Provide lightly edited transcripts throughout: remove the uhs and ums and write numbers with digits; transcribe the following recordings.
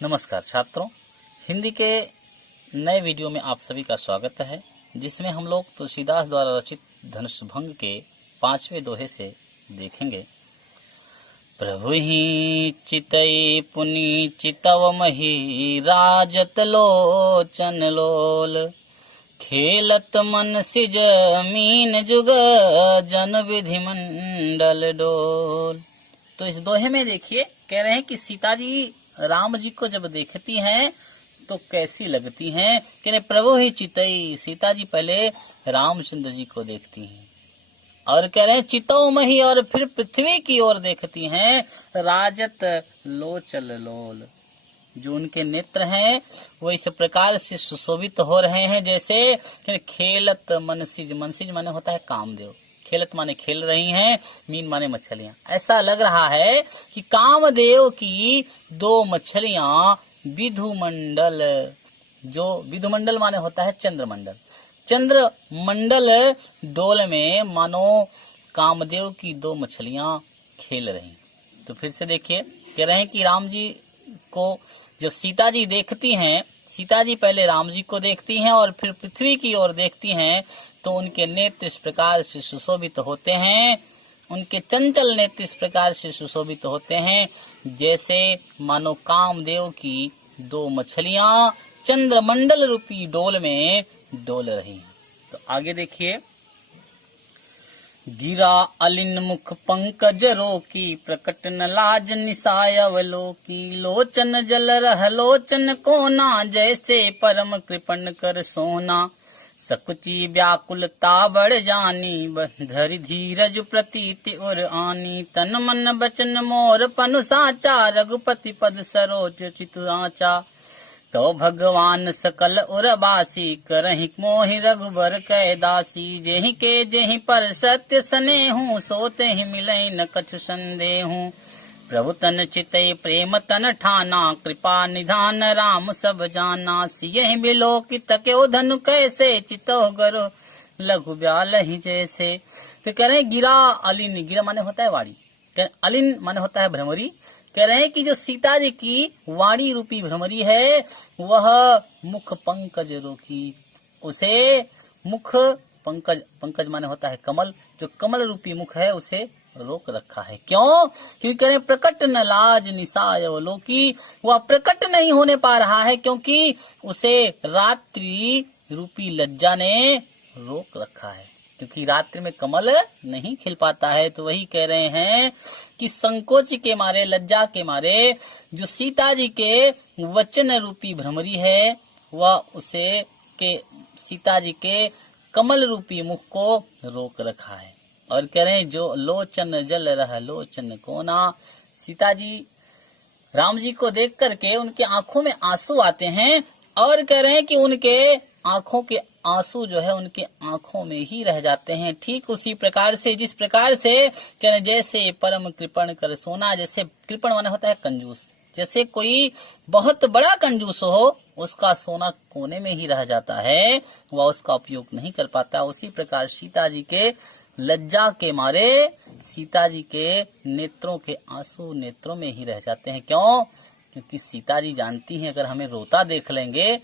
नमस्कार छात्रों, हिंदी के नए वीडियो में आप सभी का स्वागत है, जिसमें हम लोग तुलसीदास द्वारा रचित धनुष भंग के 5वें दोहे से देखेंगे। प्रभु ही चितई पुनि चितव मही राजत लोचन लोल, खेलत मन सिज मीन जुग जन विधि मंडल डोल। तो इस दोहे में देखिए, कह रहे हैं कि सीता जी राम जी को जब देखती हैं तो कैसी लगती हैं। कह रहे प्रभु ही चितई, सीता जी पहले रामचंद्र जी को देखती हैं और कह रहे हैं चितौ मही, और फिर पृथ्वी की ओर देखती हैं। राजत लोचल लोल, जो उनके नेत्र हैं वो इस प्रकार से सुशोभित हो रहे हैं जैसे खेलत मनसिज, मनसिज माने होता है कामदेव, खेलत माने खेल रही हैं, मीन माने मछलियां। ऐसा लग रहा है कि कामदेव की दो मछलियां विधुमंडल, जो विधुमंडल माने होता है चंद्रमंडल, चंद्रमंडल डोल में मानो कामदेव की दो मछलियां खेल रही। तो फिर से देखिए, कह रहे हैं कि राम जी को जब सीता जी देखती हैं, सीता जी पहले राम जी को देखती हैं और फिर पृथ्वी की ओर देखती हैं, तो उनके नेत्र इस प्रकार से सुशोभित होते हैं, उनके चंचल नेत्र इस प्रकार से सुशोभित होते हैं जैसे मानो कामदेव की दो मछलियां चंद्रमंडल रूपी डोल में डोल रही हैं। तो आगे देखिए, गिरा अलिन मुख पंकज रोकी, प्रकट न लाज निसाय अवलोकी, लोचन जल रह लोचन कोना, जैसे परम कृपण कर सोना, सकुची व्याकुलता बढ़ जानी, धरि धीरज प्रतीति उर आनी, तन मन बचन मोर पनु साचा, रघुपति पद सरोज चितु आचा, तो भगवान सकल उरबासी, करहि मोहि रघुबर कै दासी, जेहि के जेहि पर सत्य स्नेहु, सोते ही मिलै न कछु संदेहु, प्रभु तन चितई प्रेम तन ठाना, कृपा निधान राम सब जाना, सियहि बिलोकित क्यों धनु कैसे, चितो गरो लघु ब्यालहि जैसे। तो कह रहे हैं गिरा अलिन, गिरा माने होता है वाणी, अलिन माने होता है भ्रमरी। कह रहे हैं कि जो सीता जी की वाणी रूपी भ्रमरी है वह मुख पंकज रोकी, उसे मुख पंकज, पंकज माने होता है कमल, जो कमल रूपी मुख है उसे रोक रखा है। क्यों? क्योंकि कह रहे प्रकट न लाज निसाय अवलोकी, वह प्रकट नहीं होने पा रहा है क्योंकि उसे रात्रि रूपी लज्जा ने रोक रखा है, क्योंकि रात्रि में कमल नहीं खिल पाता है। तो वही कह रहे हैं कि संकोच के मारे, लज्जा के मारे जो सीता जी के वचन रूपी भ्रमरी है वह उसे के सीता जी के कमल रूपी मुख को रोक रखा है। और कह रहे हैं जो लोचन जल रह लोचन कोना, सीता जी राम जी को देख करके उनके आंखों में आंसू आते हैं और कह रहे हैं कि उनके आंखों के आंसू जो है उनके आंखों में ही रह जाते हैं। ठीक उसी प्रकार से, जिस प्रकार से कह रहे जैसे परम कृपण कर सोना, जैसे कृपण माने होता है कंजूस, जैसे कोई बहुत बड़ा कंजूस हो उसका सोना कोने में ही रह जाता है, वह उसका उपयोग नहीं कर पाता। उसी प्रकार सीता जी के लज्जा के मारे सीता जी के नेत्रों के आंसू नेत्रों में ही रह जाते हैं। क्यों? क्योंकि सीता जी जानती हैं अगर हमें रोता देख लेंगे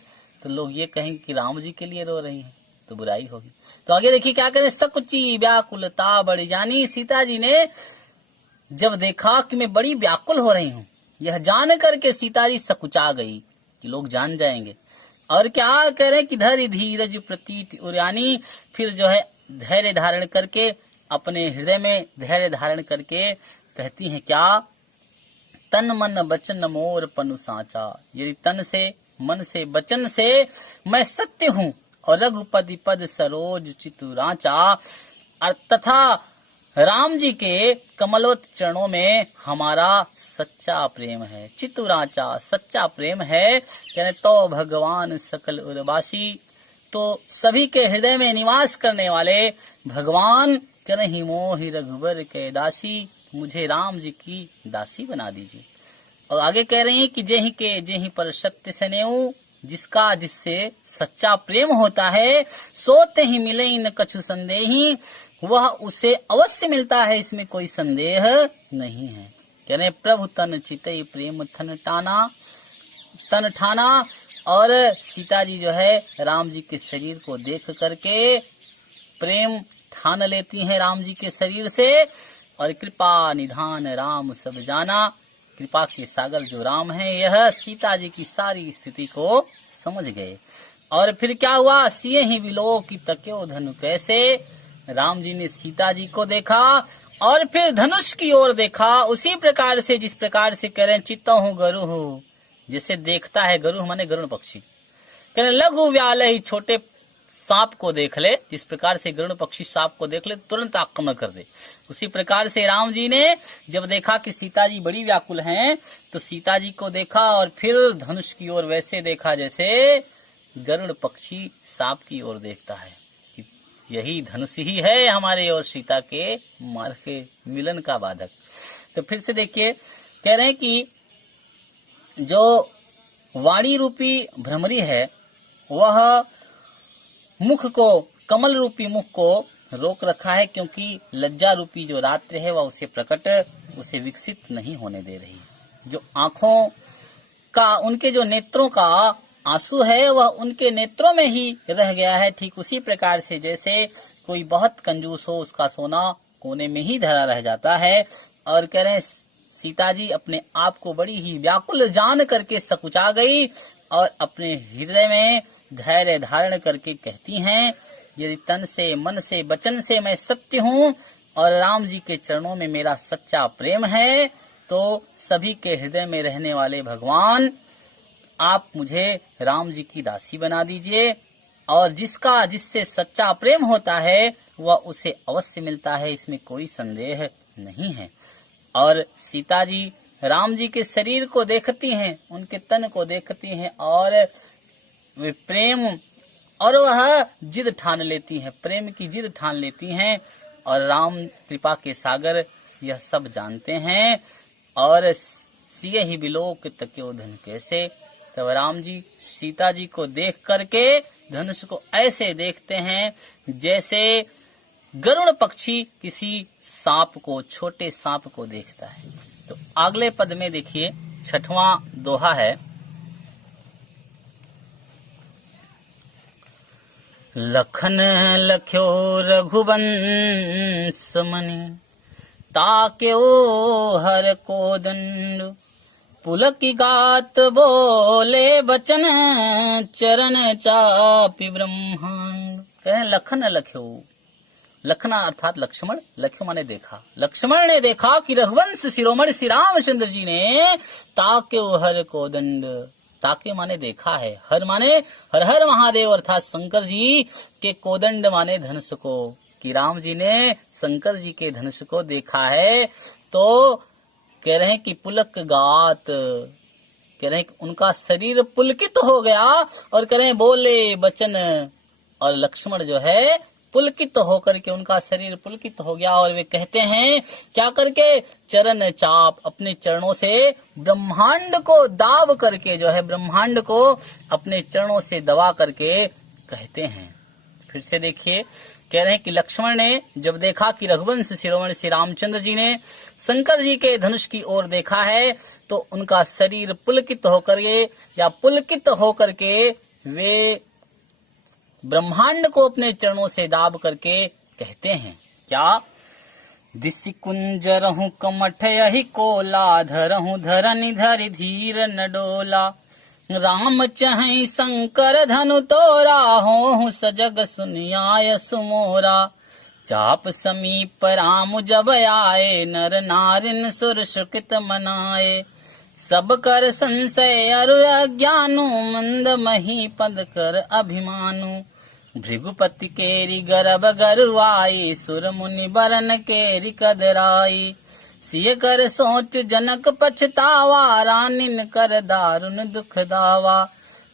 तो लोग ये कहेंगे कि राम जी के लिए रो रही हैं, तो बुराई होगी। तो आगे देखिए क्या करें, सकुची व्याकुलता बढ़ जानी, सीता जी ने जब देखा कि मैं बड़ी व्याकुल हो रही हूँ, यह जान करके सीता जी सकुचा गई कि लोग जान जाएंगे। और क्या कह रहे कि धैर्य धीरज प्रतीति उर्यानी, फिर जो है धैर्य धारण करके, अपने हृदय में धैर्य धारण करके कहती हैं क्या, तन मन बचन मोर पनु साचा, यदि तन से मन से वचन से मैं सत्य हूँ, और रघुपति पद सरोज चितु रांचा, और तथा राम जी के कमलोत चरणों में हमारा सच्चा प्रेम है, चितु रांचा सच्चा प्रेम है। कहने तो भगवान सकल उर्वासी, तो सभी के हृदय में निवास करने वाले भगवान करहि मोहि रघुवर के दासी, मुझे राम जी की दासी बना दीजिए। और आगे कह रही हैं कि जेहि के जेहि पर सत्य स्नेहु, जिसका जिससे सच्चा प्रेम होता है, सोते ही मिले न कछु संदेही, वह उसे अवश्य मिलता है, इसमें कोई संदेह नहीं है। कह रहे प्रभु तन चितई प्रेम थन टाना, तन ठाना और सीता जी जो है राम जी के शरीर को देख करके प्रेम ठान लेती हैं राम जी के शरीर से, और कृपा निधान राम सब जाना, कृपा के सागर जो राम है यह सीता जी की सारी स्थिति को समझ गए। और फिर क्या हुआ, सिए ही विलोक तक्यो धनु कैसे, राम जी ने सीता जी को देखा और फिर धनुष की ओर देखा, उसी प्रकार से जिस प्रकार से कह रहे हैं चित्तो हूँ गरु हूँ, जिसे देखता है गरु माने गरुण पक्षी, कह रहे लघु व्याल छोटे सांप को देख ले, जिस प्रकार से गरुण पक्षी सांप को देख ले तुरंत आक्रमण कर दे, उसी प्रकार से राम जी ने जब देखा कि सीता जी बड़ी व्याकुल हैं तो सीता जी को देखा और फिर धनुष की ओर वैसे देखा जैसे गरुड़ पक्षी सांप की ओर देखता है कि यही धनुष ही है हमारे और सीता के मार्ग के मिलन का बाधक। तो फिर से देखिए कह रहे हैं कि जो वाणी रूपी भ्रमरी है वह मुख को, कमल रूपी मुख को रोक रखा है, क्योंकि लज्जा रूपी जो रात्रि है वह उसे प्रकट, उसे विकसित नहीं होने दे रही। जो आंखों का, उनके जो नेत्रों का आंसू है वह उनके नेत्रों में ही रह गया है। ठीक उसी प्रकार से जैसे कोई बहुत कंजूस हो, उसका सोना कोने में ही धरा रह जाता है। और कह रहे हैं सीता जी अपने आप को बड़ी ही व्याकुल जान करके सकुचा गई और अपने हृदय में धैर्य धारण करके कहती हैं, यदि तन से, मन से, वचन से मैं सत्य हूँ और राम जी के चरणों में मेरा सच्चा प्रेम है, तो सभी के हृदय में रहने वाले भगवान आप मुझे राम जी की दासी बना दीजिए, और जिससे सच्चा प्रेम होता है वह उसे अवश्य मिलता है, इसमें कोई संदेह नहीं है। और सीता जी राम जी के शरीर को देखती हैं, उनके तन को देखती हैं और वे प्रेम और वह जिद ठान लेती हैं, प्रेम की जिद ठान लेती हैं। और राम कृपा के सागर यह सब जानते हैं। और सिए ही बिलोक तक्यो धन कैसे, तब राम जी सीता जी को देख करके धनुष को ऐसे देखते हैं जैसे गरुड़ पक्षी किसी सांप को, छोटे सांप को देखता है। तो अगले पद में देखिए 6वां दोहा है, लखन लख्यो रघुवंश मनि, ताक्यो हर को दंड, पुलकी गात बोले बचन, चरण चापी ब्रह्मांड। कहे लखन लख्यो, लखना अर्थात लक्ष्मण, लख्यो माने देखा, लक्ष्मण ने देखा कि रघुवंश शिरोमणि श्री रामचंद्र जी ने ताक्यो हर को दंड, ताके माने देखा है, हर माने हर हर महादेव अर्थात शंकर जी के कोदंड माने धनुष को, कि राम जी ने शंकर जी के धनुष को देखा है। तो कह रहे हैं कि पुलक गात, कह रहे हैं कि उनका शरीर पुलकित हो गया, और कह रहे हैं बोले बचन, और लक्ष्मण जो है पुलकित होकर के उनका शरीर पुलकित हो गया और वे कहते हैं क्या करके, चरण चाप, अपने चरणों से ब्रह्मांड को दाब करके, जो है ब्रह्मांड को अपने चरणों से दबा करके कहते हैं। फिर से देखिए कह रहे हैं कि लक्ष्मण ने जब देखा कि रघुवंश शिरोमणि श्री रामचंद्र जी ने शंकर जी के धनुष की ओर देखा है, तो उनका शरीर पुलकित होकर या पुलकित होकर के वे ब्रह्मांड को अपने चरणों से दाब करके कहते हैं क्या, दिसि कुंजरहु कमठ यही कोला, धरहु धरनि धरि धीर न डोला, राम चहई शंकर धनु तोरा, हो सजग सुनियाय सुमोरा, चाप समीप राम जब आए, नर नारिन सुर सुकृत मनाए, सब कर संशय अरु अज्ञानु, मंद मही पद कर अभिमानु, भृगुपति केरी गर्भ गरुआई, सुर मुनि बरन केरी कदराई, सिय कर सोच जनक पछतावा, रानिन कर दारुन दुख दावा,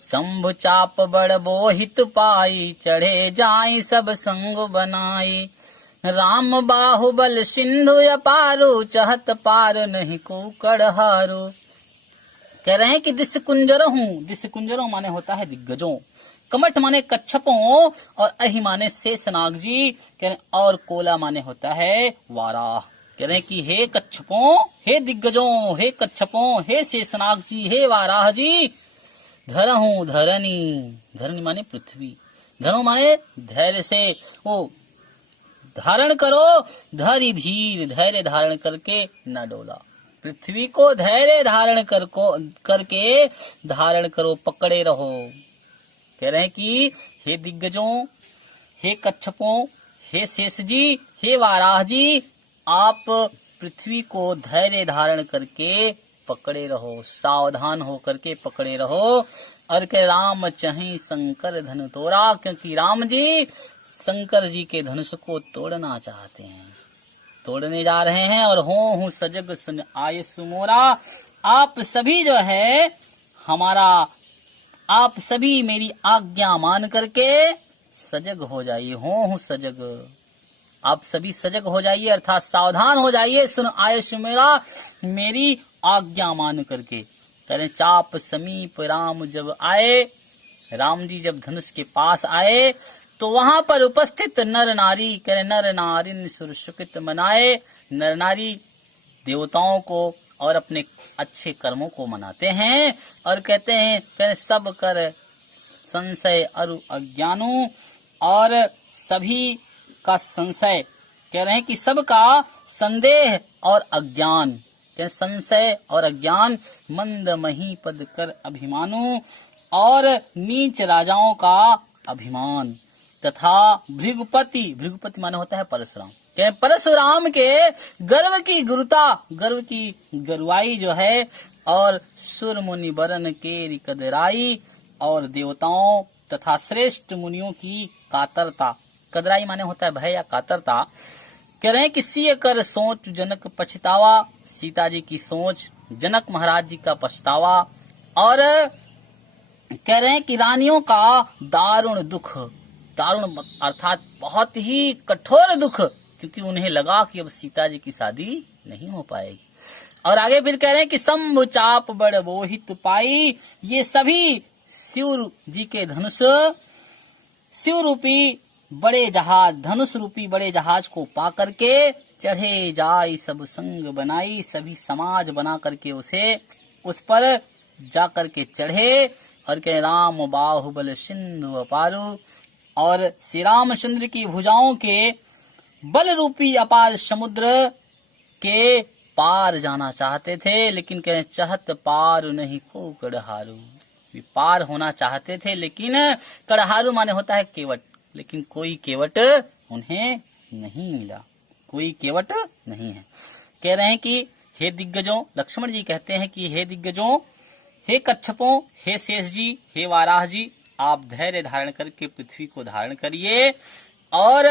शंभु चाप बड़ बोहित पाई, चढ़े जाई सब संग बनाई, राम बाहुबल सिंधु अपारु, चहत पार नहीं को कड़हारू। कह रहे हैं कि दिस कुंजरों माने होता है दिग्गजों, कमठ माने कच्छपों, और अहि माने शेषनाग जी, कह रहे और कोला माने होता है वाराह। कह रहे हैं कि हे कच्छपों, हे दिग्गजों, हे कच्छपों, हे शेषनाग जी, हे वाराह जी, धरहूं धरनी, धरनी माने पृथ्वी, धरो माने धैर्य से, वो धारण करो, धरि धीर, धैर्य धारण करके न डोला। पृथ्वी को धैर्य धारण करके धारण करो, पकड़े रहो। कह रहे हैं कि हे दिग्गजों, हे कच्छपों, हे शेष जी, हे वाराह जी, आप पृथ्वी को धैर्य धारण करके पकड़े रहो, सावधान होकर के पकड़े रहो। और के राम चाहे शंकर धन तोड़ा, क्योंकि राम जी शंकर जी के धनुष को तोड़ना चाहते हैं, तोड़ने जा रहे हैं। और हो सजग सुन आय सुमोरा, आप सभी जो है हमारा, आप सभी मेरी आज्ञा मान करके सजग हो जाइए। हो सजग, आप सभी सजग हो जाइए, अर्थात सावधान हो जाइए। सुन आयुष मेरा, मेरी आज्ञा मान करके। करें चाप समीप राम जब आए, राम जी जब धनुष के पास आए तो वहां पर उपस्थित नर नारी, करें नर नारिन सुर सुकृत मनाए। नर नारी देवताओं को और अपने अच्छे कर्मों को मनाते हैं और कहते हैं, करें सब कर संशय अरु अज्ञानु, और सभी का संशय, कह रहे हैं कि सबका संदेह और अज्ञान, कह संशय और अज्ञान, मंद मही पद कर अभिमानु, और नीच राजाओं का अभिमान, तथा भृगुपति, भृगुपति माने होता है परशुराम, कह परशुराम के गर्व की गुरुता, गर्व की गरुआई जो है, और सुर मुनि बरन के कदराई, और देवताओं तथा श्रेष्ठ मुनियों की कातरता, कदराई माने होता है भय या कातरता। कह रहे हैं कि सिय कर सोच जनक पछतावा, सीता जी की सोच, जनक महाराज जी का पछतावा। और कह रहे हैं कि रानियों का दारुण दुख, दारुण अर्थात बहुत ही कठोर दुख, क्योंकि उन्हें लगा कि अब सीता जी की शादी नहीं हो पाएगी। और आगे फिर कह रहे हैं कि शंभु चाप बड़ बोहित पाई, ये सभी शिव जी के धनुष, शिव रूपी बड़े जहाज, धनुष रूपी बड़े जहाज को पा करके चढ़े जाई सब संग बनाई, सभी समाज बना करके उस पर जा करके चढ़े। और कह राम बाहुबल सिंधु अपारू, और श्री रामचंद्र की भुजाओं के बल रूपी अपार समुद्र के पार जाना चाहते थे, लेकिन कह चाहत पार नहीं को कड़हारू, पार होना चाहते थे लेकिन कड़हारू माने होता है केवट, लेकिन कोई केवट उन्हें नहीं मिला, कोई केवट नहीं है। कह रहे हैं कि हे दिग्गजों, लक्ष्मण जी कहते हैं कि हे दिग्गजों, हे कच्छपों, हे शेष जी, हे वाराह जी, आप धैर्य धारण करके पृथ्वी को धारण करिए। और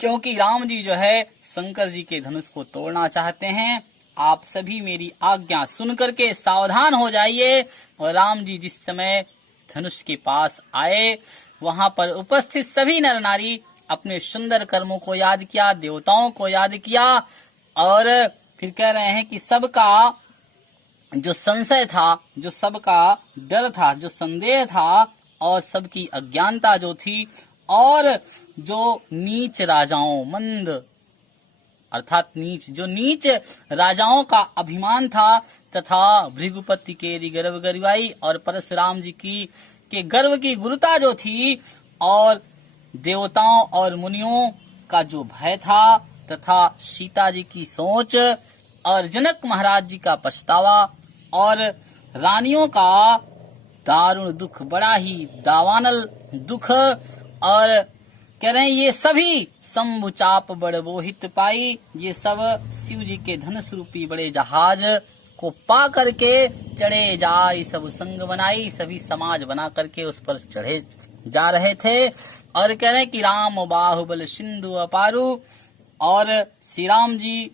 क्योंकि राम जी जो है शंकर जी के धनुष को तोड़ना चाहते हैं, आप सभी मेरी आज्ञा सुन करके सावधान हो जाइए। और राम जी जिस समय धनुष के पास आए, वहां पर उपस्थित सभी नर नारी अपने सुंदर कर्मों को याद किया, देवताओं को याद किया, और फिर कह रहे हैं कि सबका जो संशय था, जो सबका डर था, जो संदेह था, और सबकी अज्ञानता जो थी, और जो नीच राजाओं, मंद अर्थात नीच, जो नीच राजाओं का अभिमान था, तथा भृगुपति के गर्व गरुआई, और परशुराम जी की के गर्व की गुरुता जो थी, और देवताओं और मुनियों का जो भय था, तथा सीता जी की सोच, और जनक महाराज जी का पछतावा, और रानियों का दारुण दुख, बड़ा ही दावानल दुख। और कह रहे हैं ये सभी शंभु चाप बड़ बोहित पाई, ये सब शिव जी के धनुष रूपी बड़े जहाज को पा करके चढ़े जाई सब संग बनाई, सभी समाज बना करके उस पर चढ़े जा रहे थे। और कह रहे हैं कि राम बाहुबल सिंधु अपारू, और श्री राम जी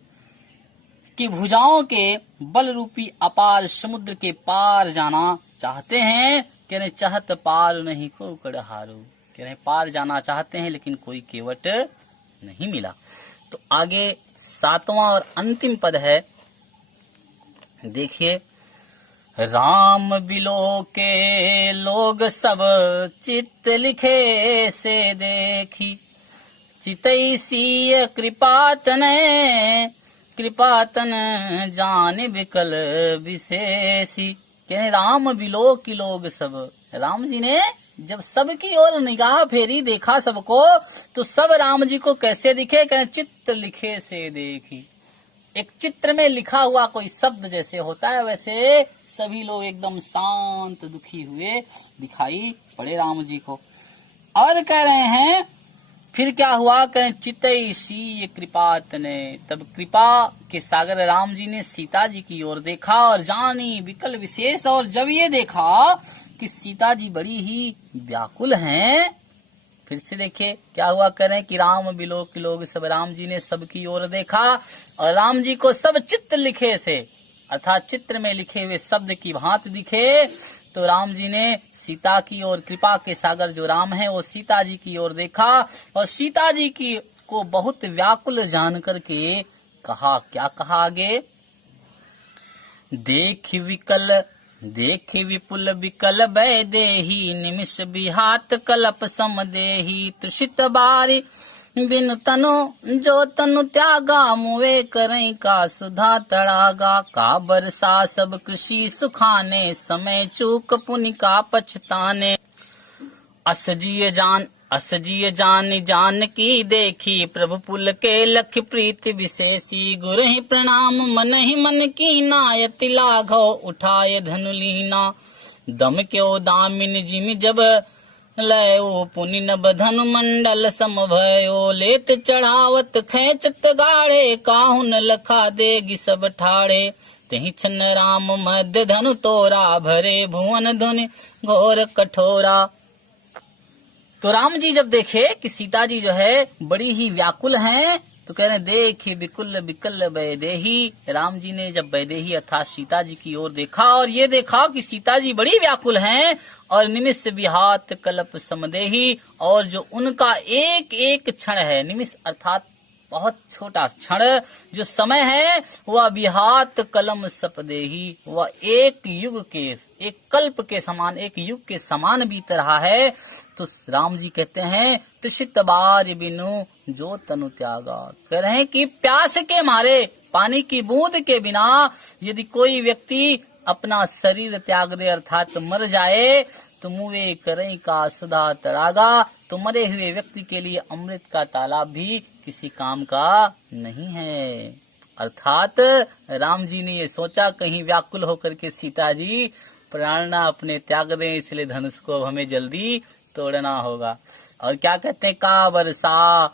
की भुजाओं के बल रूपी अपार समुद्र के पार जाना चाहते हैं। कह रहे चाहत पार नहीं को कड़हारू, कह रहे पार जाना चाहते हैं लेकिन कोई केवट नहीं मिला। तो आगे 7वां और अंतिम पद है, देखिए, राम बिलो के लोग सब चित्त लिखे से देखी, चितैसी कृपातन जान विकल विशेषी, कह राम बिलो की लोग सब। राम जी ने जब सबकी ओर निगाह फेरी, देखा सबको, तो सब राम जी को कैसे दिखे? कह चित्र लिखे से देखी। एक चित्र में लिखा हुआ कोई शब्द जैसे होता है, वैसे सभी लोग एकदम शांत दुखी हुए दिखाई पड़े राम जी को। और कह रहे हैं फिर क्या हुआ? कह चितई सी कृपात ने। तब कृपा के सागर राम जी ने सीता जी की ओर देखा और जानी विकल विशेष। और जब ये देखा कि सीता जी बड़ी ही व्याकुल हैं, फिर से देखिए क्या हुआ? करें कि राम बिलो के लोग सब। राम जी ने सबकी ओर देखा और राम जी को सब चित्र लिखे थे, अर्थात चित्र में लिखे हुए शब्द की भांति दिखे। तो राम जी ने सीता की ओर, कृपा के सागर जो राम है वो सीता जी की ओर देखा और सीता जी की को बहुत व्याकुल जान करके कहा। क्या कहा आगे? देख विपुल विकल भय देही, निमिष बिहात कलप सम देही। तुषित बारी बिन तनु जो तनु त्यागा, मुवे करई का सुधा तड़ागा। का बरसा सब कृषि सुखाने, समय चूक पुनि का पछताने। असजिय जान की देखी, प्रभु पुल के लख प्रीति विशेषी। गुरु ही प्रणाम मन ही मन की नायति लाघो, उठाए धनु लीना। दम क्यों दामिन जिमि जब लयो, पुनि नभ धनु मंडल समभयो। लेत चढ़ावत खेचत गाड़े, काहुन लखा देगी सब ठाड़े। तही छन राम मध्य धनु तोरा, भरे भुवन धुनि घोर कठोरा। तो राम जी जब देखे कि सीता जी जो है बड़ी ही व्याकुल हैं, तो कह रहे देख बिकुल बिकल वैदेही। राम जी ने जब वैदेही अर्थात सीता जी की ओर देखा और ये देखा कि सीता जी बड़ी व्याकुल हैं और निमिष बिहात कल्प समदेही, और जो उनका एक एक क्षण है, निमिष अर्थात बहुत छोटा क्षण जो समय है, वह बिहात कलम सपदेही, वह एक युग के, एक कल्प के समान, एक युग के समान बीत रहा है। तो राम जी कहते हैं त्रिशित बार बिनु जो तनु त्यागा। कह रहे हैं कि प्यास के मारे, पानी की बूंद के बिना यदि कोई व्यक्ति अपना शरीर त्याग दे अर्थात मर जाए, तो मुवे करई का सुधा तड़ागा। तो मरे हुए व्यक्ति के लिए अमृत का तालाब भी किसी काम का नहीं है। अर्थात राम जी ने ये सोचा कहीं व्याकुल होकर के सीता जी प्राण ना अपने त्याग दें, इसलिए धनुष को अब हमें जल्दी तोड़ना होगा। और क्या कहते हैं? का वर्षा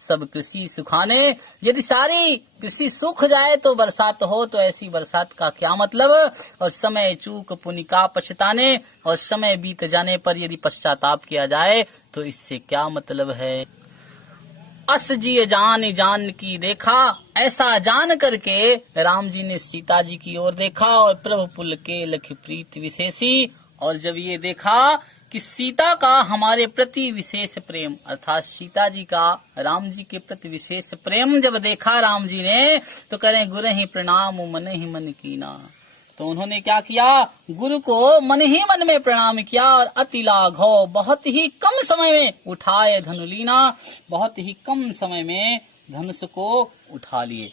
सब कृषि सुखाने। यदि सारी कृषि सूख जाए तो बरसात हो, तो ऐसी बरसात का क्या मतलब? और समय चूक पुनि का पछताने, और समय बीत जाने पर यदि पश्चाताप किया जाए तो इससे क्या मतलब है? अस जी जान की देखा। ऐसा जान करके राम जी ने सीता जी की ओर देखा और प्रभु पुल के लख प्रीत विशेषी। और जब ये देखा कि सीता का हमारे प्रति विशेष प्रेम, अर्थात सीता जी का राम जी के प्रति विशेष प्रेम जब देखा राम जी ने, तो करें गुरु ही प्रणाम मन ही मन कीना। तो उन्होंने क्या किया? गुरु को मन ही मन में प्रणाम किया और अति लाघव, बहुत ही कम समय में उठाए धनुलीना, बहुत ही कम समय में धनुष को उठा लिए।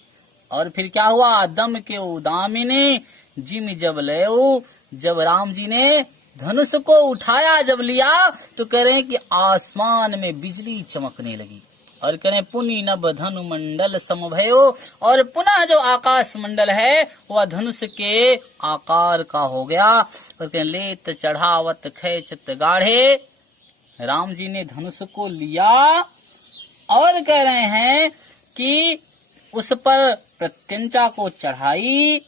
और फिर क्या हुआ? दम के उदामिने जिम जब लयो। जब राम जी ने धनुष को उठाया, जब लिया, तो कह रहे हैं कि आसमान में बिजली चमकने लगी। और करें पुनि नभ धनु मंडल समभयो। और पुनः जो आकाश मंडल है वह धनुष के आकार का हो गया। और कहें लेत चढ़ावत खेचत गाढ़े। राम जी ने धनुष को लिया और कह रहे हैं कि उस पर प्रत्यंचा को चढ़ाई,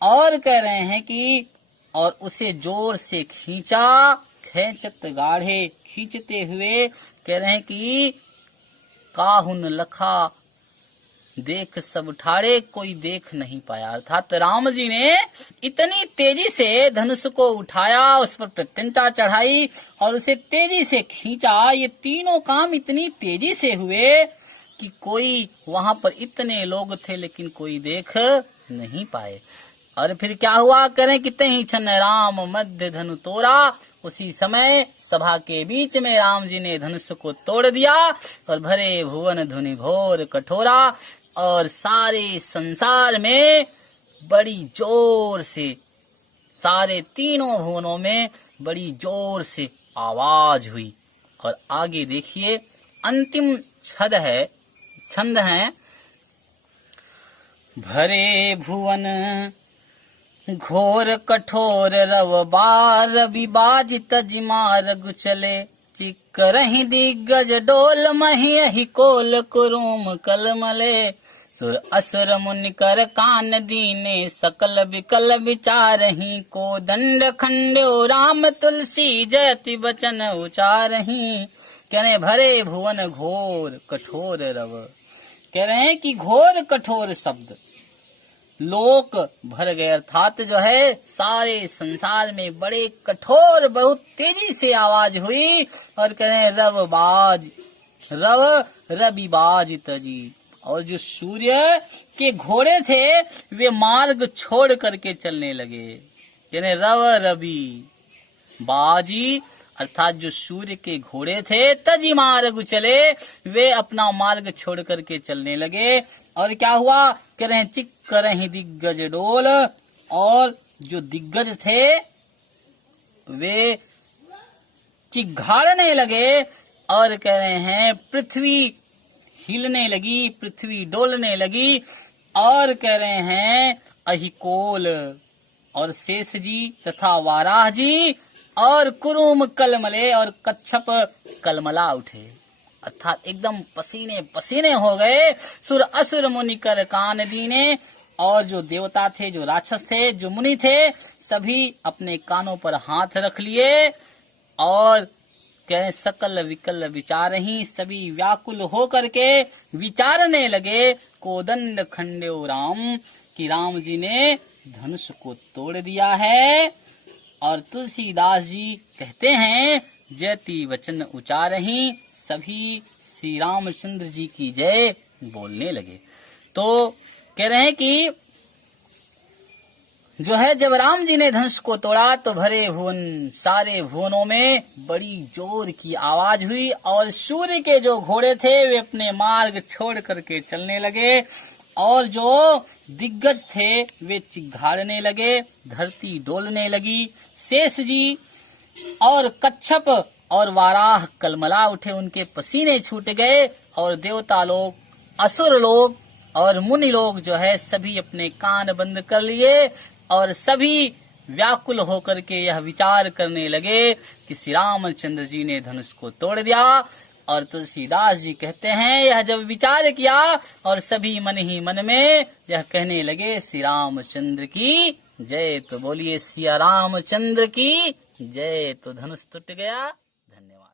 और कह रहे हैं कि और उसे जोर से खींचा। खेचत गाढ़े, खींचते हुए कह रहे हैं कि काहुन लखा देख सब ठाड़े, कोई देख नहीं पाया। अर्थात राम जी ने इतनी तेजी से धनुष को उठाया, उस पर प्रत्यंचा चढ़ाई और उसे तेजी से खींचा। ये तीनों काम इतनी तेजी से हुए कि कोई, वहां पर इतने लोग थे लेकिन कोई देख नहीं पाए। और फिर क्या हुआ? करें कि तही छन राम मध्य धनु तोड़ा। उसी समय सभा के बीच में राम जी ने धनुष को तोड़ दिया और भरे भुवन धुनि घोर कठोरा। और सारे संसार में बड़ी जोर से सारे तीनों भुवनों में बड़ी जोर से आवाज हुई। और आगे देखिए अंतिम छंद है भरे भुवन घोर कठोर रव बार विबाज तजिमारग चले चिक रही दिग्गज डोल मही कोल कुरुम कलमले सुर असुर मुनि कर कान दीने सकल विकल विचारही को दंड खंड्यो राम तुलसी जयति बचन उचारही। कह रहे भरे भुवन घोर कठोर रव, कह रहे हैं कि घोर कठोर शब्द लोक भर गए, अर्थात जो है सारे संसार में बड़े कठोर बहुत तेजी से आवाज हुई। और कह रहे हैं रविबाज तजी, और जो सूर्य के घोड़े थे वे मार्ग छोड़ करके चलने लगे। यानी रवि बाजी अर्थात जो सूर्य के घोड़े थे तजी मार्ग चले, वे अपना मार्ग छोड़ करके चलने लगे। और क्या हुआ, कह रहे हैं चिक करही दिग्गज डोल, और जो दिग्गज थे वे चिघाड़ने लगे। और कह रहे हैं पृथ्वी हिलने लगी, पृथ्वी डोलने लगी। और कह रहे हैं अहिकोल और शेष जी तथा वाराह जी और कुरुम कलमले और कच्छप कलमला उठे, अर्थात एकदम पसीने पसीने हो गए। सुर असुर मुनि कर कान दीने, और जो देवता थे, जो राक्षस थे, जो मुनि थे, सभी अपने कानों पर हाथ रख लिए। और कह सकल विकल विचारही, सभी व्याकुल हो करके विचारने लगे। कोदंड खंड्यो राम, कि राम जी ने धनुष को तोड़ दिया है। और तुलसीदास जी कहते हैं जयति वचन उचारही, सभी श्री रामचंद्र जी की जय बोलने लगे। तो कह रहे हैं कि जो है जब राम जी ने धनुष को तोड़ा तो भरे भुवन, सारे भुवनों में बड़ी जोर की आवाज हुई। और सूर्य के जो घोड़े थे वे अपने मार्ग छोड़ करके चलने लगे। और जो दिग्गज थे वे चिघाड़ने लगे, धरती डोलने लगी। शेष जी और कच्छप और वाराह कलमला उठे, उनके पसीने छूट गए। और देवता लोग, असुर लोग और मुनि लोग जो है सभी अपने कान बंद कर लिए, और सभी व्याकुल होकर के यह विचार करने लगे कि श्री रामचंद्र जी ने धनुष को तोड़ दिया। और तुलसीदास जी कहते हैं यह जब विचार किया और सभी मन ही मन में यह कहने लगे श्री रामचंद्र की जय। तो बोलिए सिया रामचंद्र की जय। तो धनुष टूट गया। धन्यवाद।